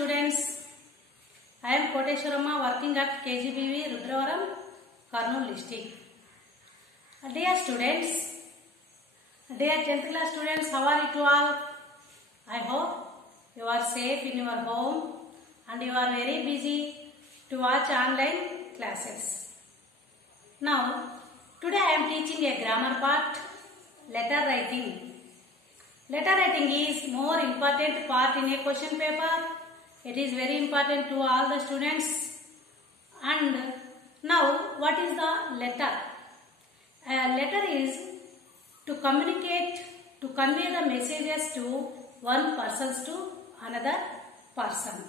students. I am Koteshwarama working at KGBV Rudravaram, Kurnool district. Dear students, dear 10th class students, how are you to all? I hope you are safe in your home and you are very busy to watch online classes. Now, today I am teaching a grammar part, letter writing. Letter writing is more important part in a question paper. It is very important to all the students. And now, what is the letter? A letter is to communicate, to convey the messages to one person to another person.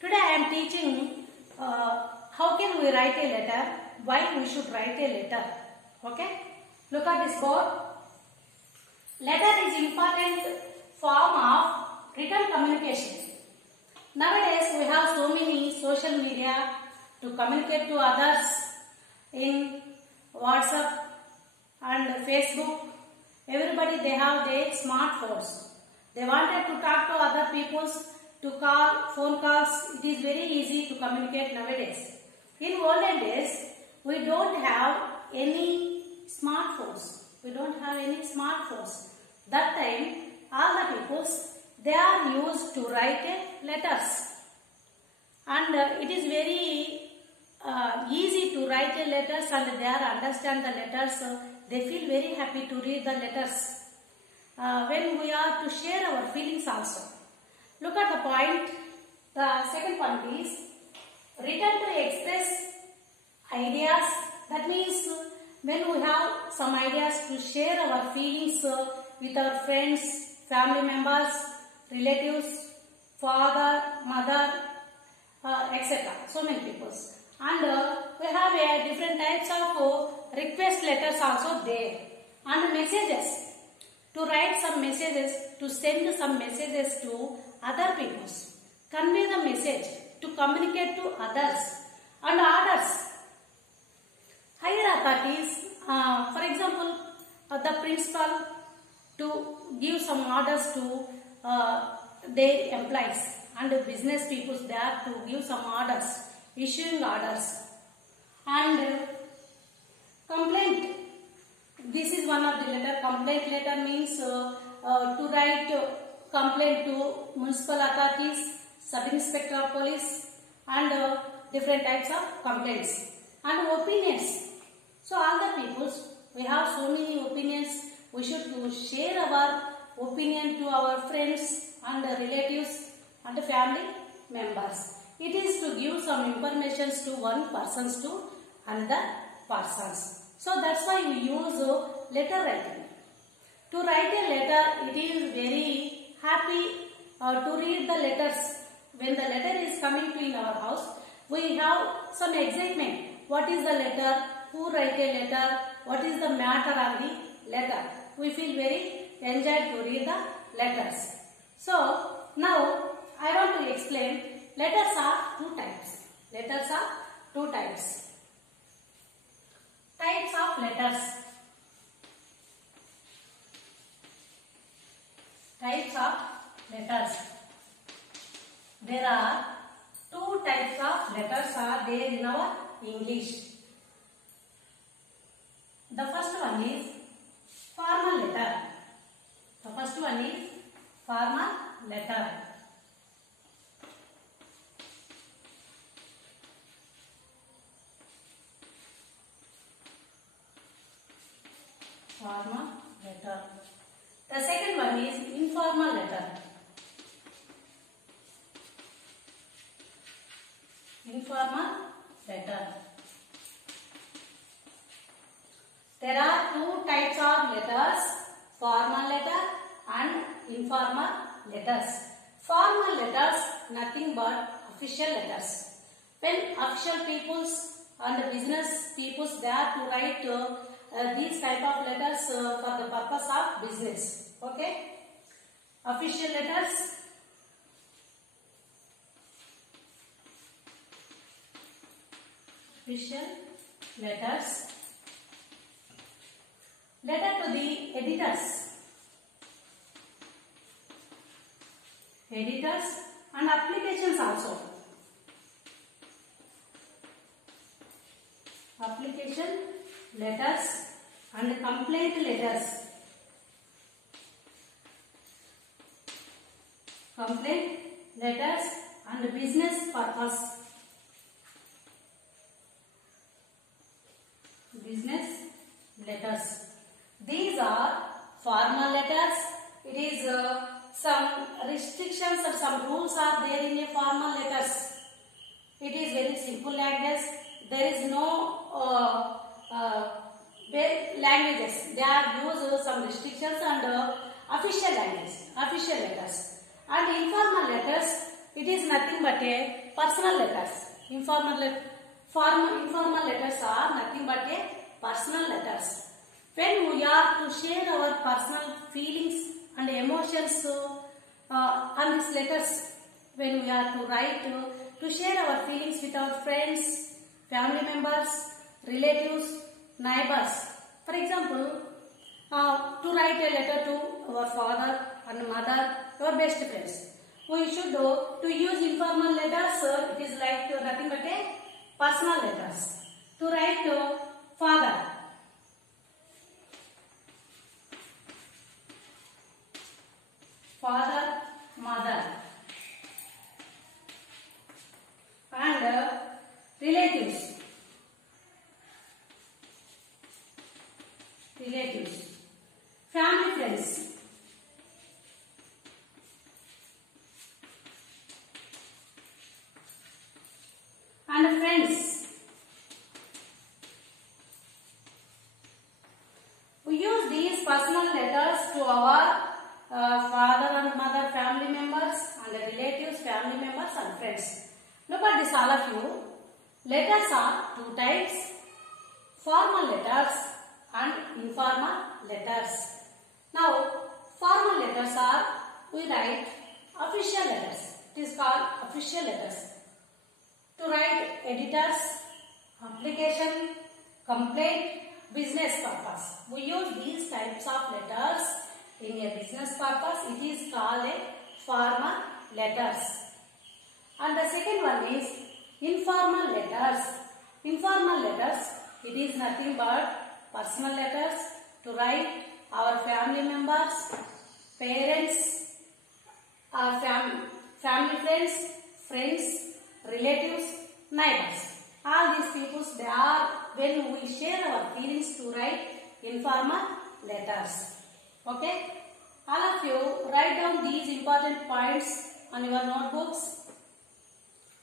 Today I am teaching how can we write a letter, why we should write a letter. Okay? Look at this board. Letter is important form of written communication. Nowadays we have so many social media to communicate to others in WhatsApp and Facebook. Everybody they have their smartphones. They wanted to talk to other people, to call, phone calls. It is very easy to communicate nowadays. In olden days, we don't have any smartphones. We don't have any smartphones. That time, all the peoples, they are used to write letters. And it is very easy to write letters and they are understand the letters. They feel very happy to read the letters. When we are to share our feelings also. Look at the point. The second point is written to express ideas. That means when we have some ideas to share our feelings with our friends, family members, relatives, father, mother, etc. So many people. And we have different types of request letters also there. And messages. To write some messages, to send some messages to other people. Convey the message, to communicate to others. And orders. Higher authorities, for example, the principal to give some orders to their employees. And business people there to give some orders, issuing orders. And complaint. This is one of the letter. Complaint letter means to write complaint to municipal authorities, sub-inspector of police and different types of complaints. And opinions. So all the peoples, we have so many opinions. We should share our opinion to our friends and relatives and family members. It is to give some information to one person to another persons. So that's why we use letter writing. To write a letter, it is very happy to read the letters. When the letter is coming to in our house, we have some excitement. What is the letter? Who write a letter? What is the matter of the letter? We feel very enjoyed to read the letters. So now I want to explain. Letters are two types. Letters are two types. Types of letters. Types of letters. There are two types of letters are there in our English. The first one is formal letter. The first one is formal letter. Formal letter. The second one is informal letter. Informal letter. There are two types of letters, formal letter and informal letters. Formal letters, nothing but official letters. When official peoples and business peoples they are to write these type of letters for the purpose of business. Okay? Official letters. Official letters. Letter to the editors. Editors and applications also. Application letters and complaint letters. Complaint letters and business purpose. Business letters. These are formal letters. It is some restrictions or some rules are there in a formal letters. It is very simple language. There is no languages. They are used some restrictions and official language, official letters. And informal letters, it is nothing but a personal letters. Informal letters are nothing but a personal letters. When we are to share our personal feelings and emotions on these letters, when we are to write to share our feelings with our friends, family members, relatives, neighbors. For example, to write a letter to our father and mother, our best friends. We should to use informal letters. It is like nothing but a personal letters. To write to father, mother, and relatives, family friends, and friends. We use these personal letters to our father and mother, family members, and relatives, family members, and friends. Look at this, all of you. Letters are two types: formal letters and informal letters. Now, formal letters are, we write official letters. It is called official letters. To write editors, application, complaint, business purpose. We use these types of letters in a business purpose. It is called a formal letters. And the second one is informal letters. Informal letters, it is nothing but personal letters to write our family members, parents, our family friends, relatives, neighbors. All these people, they are when we share our feelings to write informal letters. Okay? All of you write down these important points on your notebooks.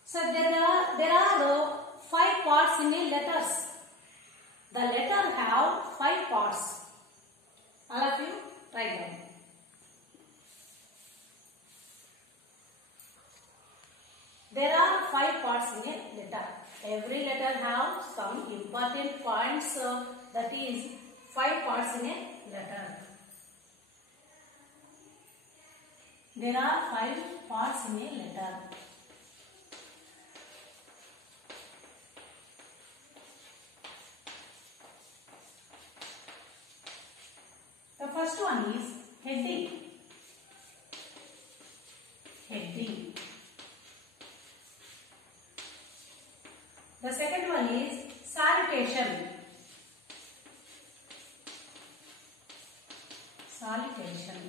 So there are 5 parts in a letters. The letter have 5 parts. All of you write down. There are 5 parts in a letter. Every letter have some important points. That is 5 parts in a letter. There are 5 parts in a letter. The first one is heading. Heading. The second one is salutation. Salutation.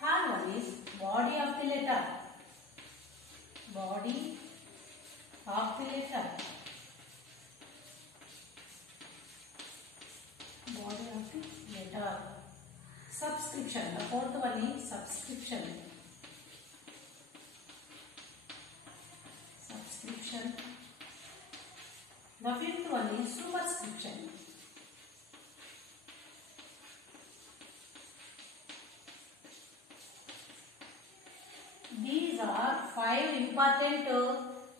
Third one is body of the letter. Body of the letter. Body of the letter. Subscription. The fourth one is subscription. Subscription. The fifth one is superscription. These are 5 important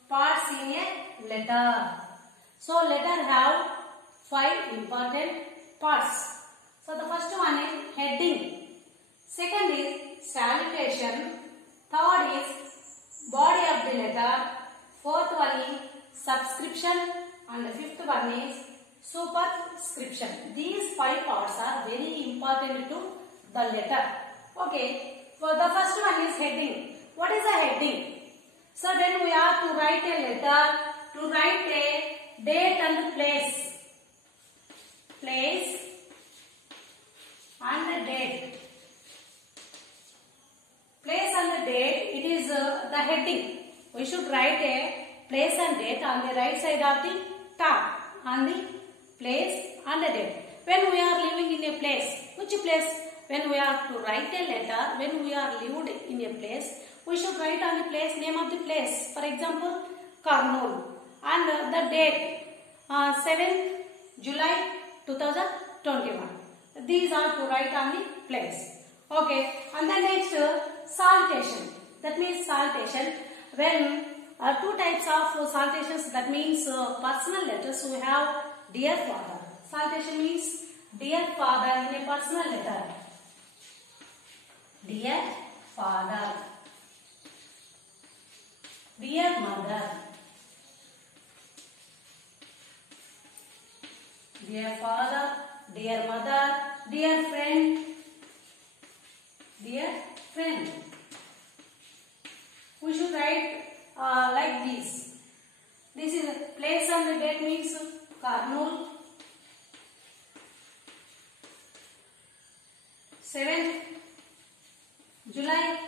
parts in a letter. So letter have 5 important parts. So the first one is heading. Second is salutation. Third is body of the letter. Fourth one is subscription. And the fifth one is superscription. These 5 parts are very important to the letter. Okay. So the first one is heading. What is the heading? So then we have to write a letter, to write a date and place. Place and the date. Place and the date, it is the heading. We should write a place and date on the right side of the top, on the place and the date. When we are living in a place, which place? When we are to write a letter, when we are lived in a place, we should write on the place, name of the place. For example, Kurnool. And the date, 7th July 2021. These are to write on the place. Okay. And then next, salutation. That means salutation. When two types of salutations, that means personal letters, we have dear father. Salutation means dear father in a personal letter. Dear father. Dear mother. Dear father, dear mother, dear friend. Dear friend. We should write like this. This is a place and the date means Kurnool. 7th July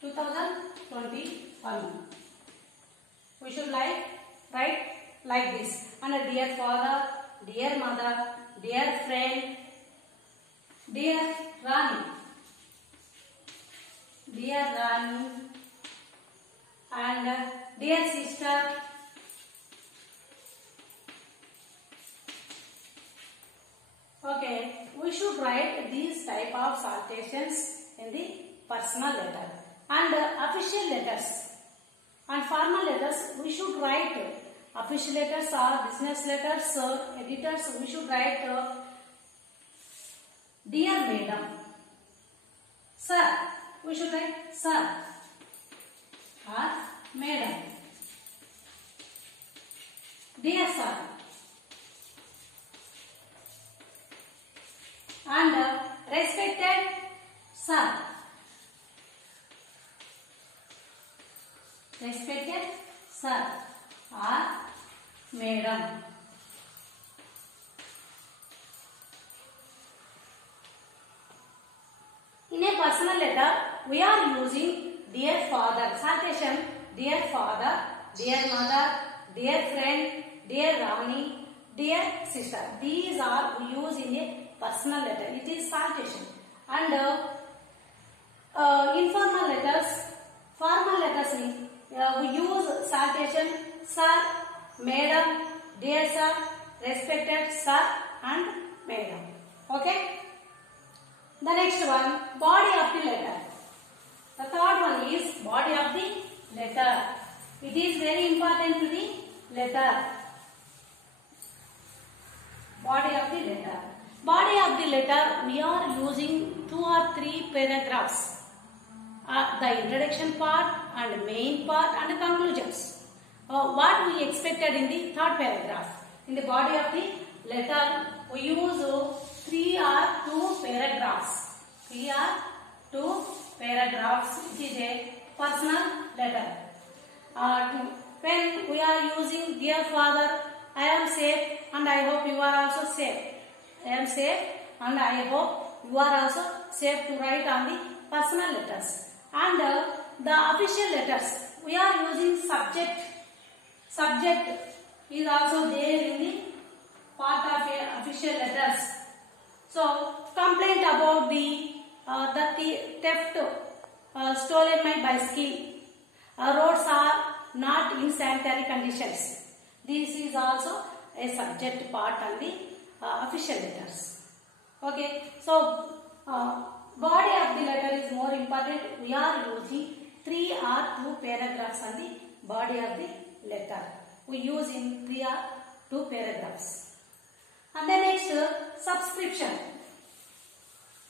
2021. We should write like this. And a dear father, dear mother, dear friend, dear Rani. Dear Rani and dear sister. Okay, we should write these type of salutations in the personal letter. And official letters and formal letters, we should write official letters or business letters, editors, we should write dear madam. Sir, we should write sir or madam. Dear sir. And respected sir. Respected sir or madam. In a personal letter, we are using dear father. Salutation, dear father, dear mother, dear friend, dear Rani, dear sister. These are we use in a personal letter. It is salutation. And informal letters, formal letters, we use salutation, sir, madam, dear sir, respected sir and madam. Okay. The next one, body of the letter. The third one is body of the letter. It is very important to the letter. Body of the letter. Body of the letter, we are using 2 or 3 paragraphs. The introduction part and main part and conclusions. What we expected in the third paragraph. In the body of the letter, we use 3 or 2 paragraphs. 3 or 2 paragraphs. It is a personal letter. When we are using dear father, I am safe and I hope you are also safe. I am safe and I hope you are also safe to write on the personal letters. And the official letters, we are using subject. Subject is also there in the part of official letters. So, complaint about the theft, stolen my bicycle, roads are not in sanitary conditions. This is also a subject part on the official letters. Okay, so body of the letter is more important. We are using 3 or 2 paragraphs on the body of the letter. We use in 3 or 2 paragraphs. And then next, subscription.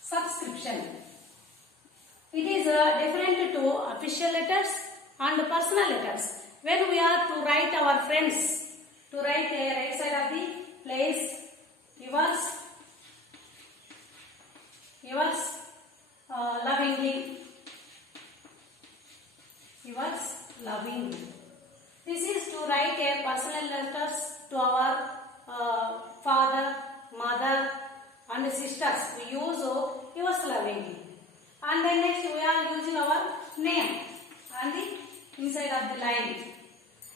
Subscription. It is different to official letters and personal letters. When we are to write our friends, to write a right side of the place, yours lovingly, personal letters to our father, mother and sisters. We use yours lovingly. And then next we are using our name and the inside of the line.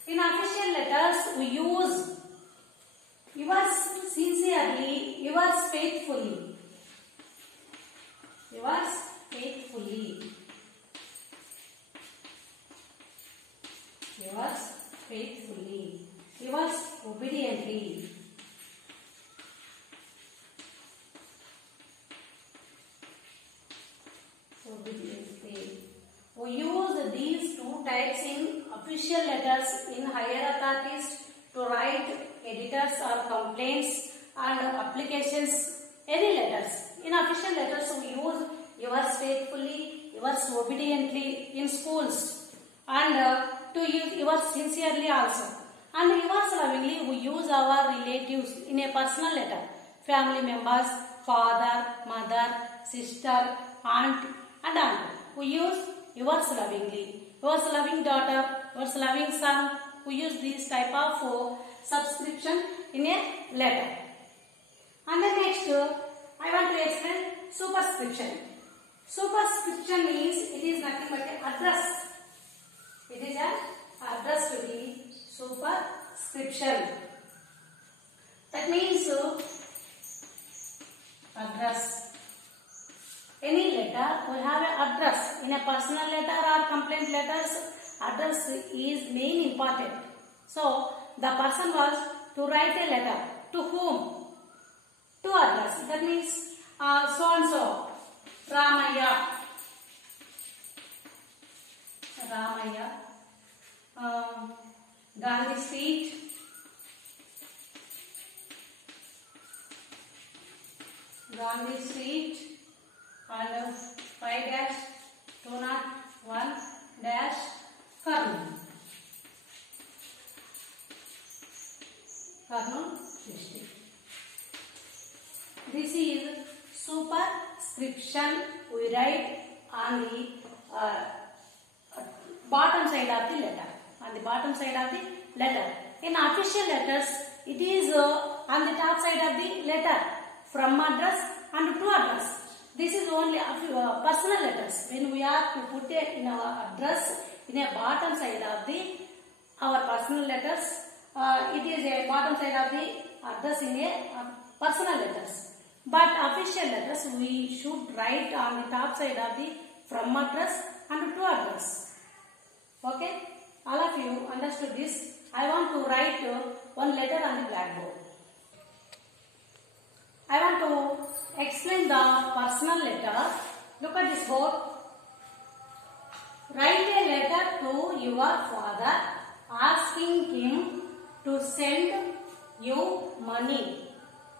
In official letters we use yours sincerely, yours faithfully. Yours faithfully. Yours faithfully. Yours obediently. Obediently. We use these two types in official letters in higher authorities to write editors or complaints and applications, any letters. In official letters we use yours faithfully, yours obediently in schools, and to use yours sincerely also. And yours lovingly we use our relatives in a personal letter. Family members, father, mother, sister, aunt and uncle. We use yours lovingly. Yours loving daughter, yours loving son. We use these type of subscription in a letter. And then next I want to explain superscription. Superscription means it is nothing but an address. It is an address to the superscription. That means address. Any letter we have an address. In a personal letter or complaint letters, address is main important. So the person was to write a letter to whom? To address. That means so and so, Ramaya, Gandhi Street, and 5-201 Kurnool district. This is superscription. We write on the bottom side of the letter. On the bottom side of the letter. In official letters, it is on the top side of the letter, from address and to address. This is only personal letters. When we are to put in our address in a bottom side of our personal letters, it is a bottom side of the address in a personal letters. But official letters we should write on the top side of the from address and to address. Okay? All of you understood this. I want to write one letter on the blackboard. I want to explain the personal letter. Look at this board. Write a letter to your father asking him to send you money.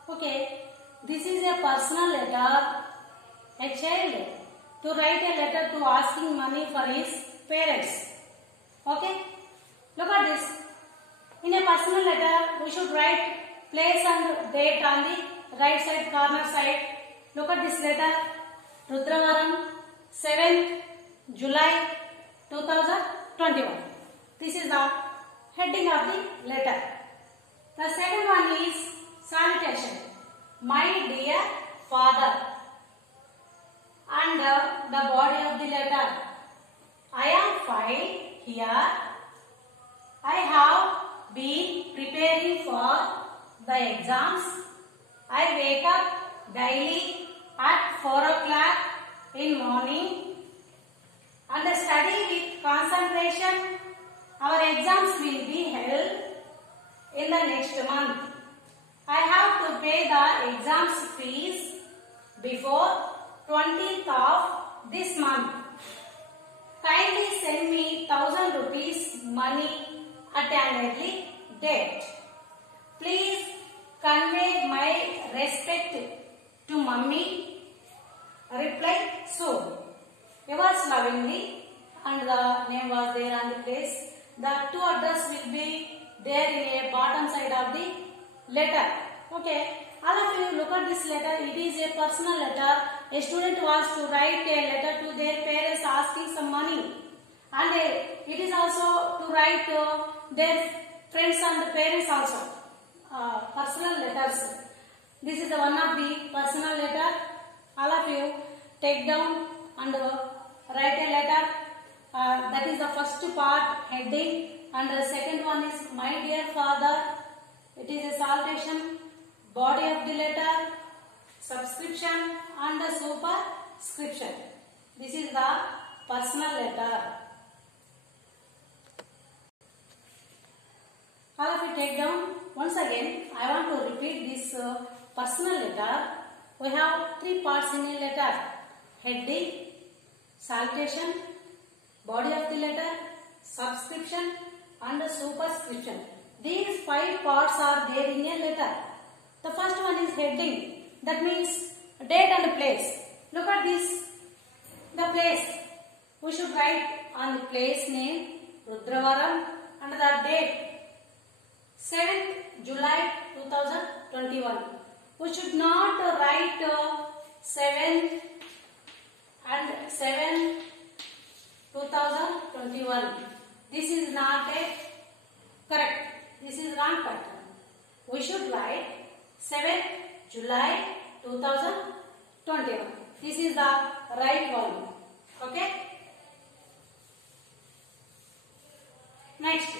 Okay. This is a personal letter. A child to write a letter to asking money for his parents. Okay. Look at this. In a personal letter, we should write place and date on the right side corner side. Look at this letter. Rudravaram, 7th July 2021. This is the heading of the letter. The second one is salutation. My dear father. And the body of the letter. I am fine here. I have been preparing for the exams. I wake up daily at 4 o'clock in morning and study with concentration. Our exams will be held in the next month. I have to pay the exams fees before 20th of this month. Kindly send me 1000 rupees money at an early date. Please convey my respect to mummy. Reply soon. Yours lovingly, and the name was there on the place. The two address will be there in a bottom side of the letter. Okay. All of you look at this letter. It is a personal letter. A student wants to write a letter to their parents asking some money. And it is also to write their friends and parents also. Personal letters. This is the one of the personal letter. All of you take down and write a letter. That is the first part, heading, and the second one is my dear father. It is a salutation. Body of the letter, subscription, and the superscription. This is the personal letter. All of you take down. Once again, I want to repeat this personal letter. We have three parts in a letter: heading, salutation, body of the letter, subscription, and the superscription. These five parts are there in a letter. The first one is heading. That means date and place. Look at this. The place. We should write on the place name Rudravaram and the date 7th July 2021. We should not write 7 and 7 2021. This is not a correct. This is wrong pattern. We should write 7th July 2021. This is the right one. Okay. Next,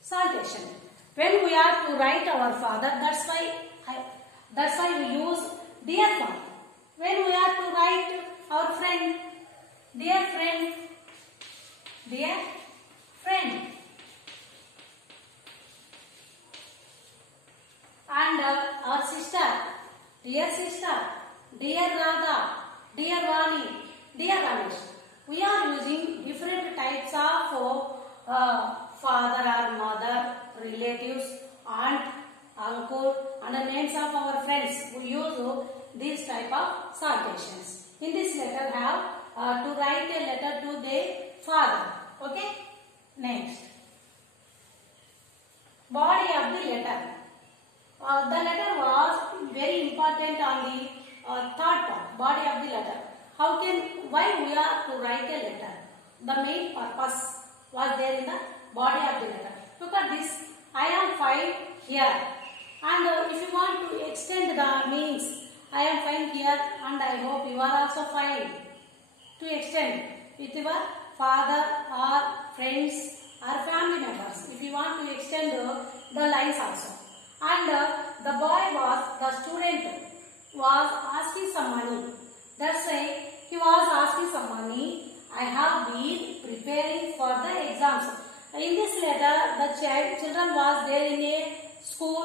salutation. When we are to write our father, that's why we use dear father. When we are to write our friend, dear friend, dear friend. And our sister, dear Radha, dear Vani, dear Ramesh. We are using different types of father or mother, relatives, aunt, uncle, and the names of our friends. We use these type of salutations. In this letter, have to write a letter to their father. Okay. Next, body of the letter. The letter was very important on the third part, body of the letter. Why we are to write a letter? The main purpose was there in the body of the letter. Look at this. I am fine here. And if you want to extend the meanings, I am fine here and I hope you are also fine. To extend with your father or friends or family members. If you want to extend the lines also. And the student was asking some money. That's why he was asking some money. I have been preparing for the exams. In this letter, the children was there in a school.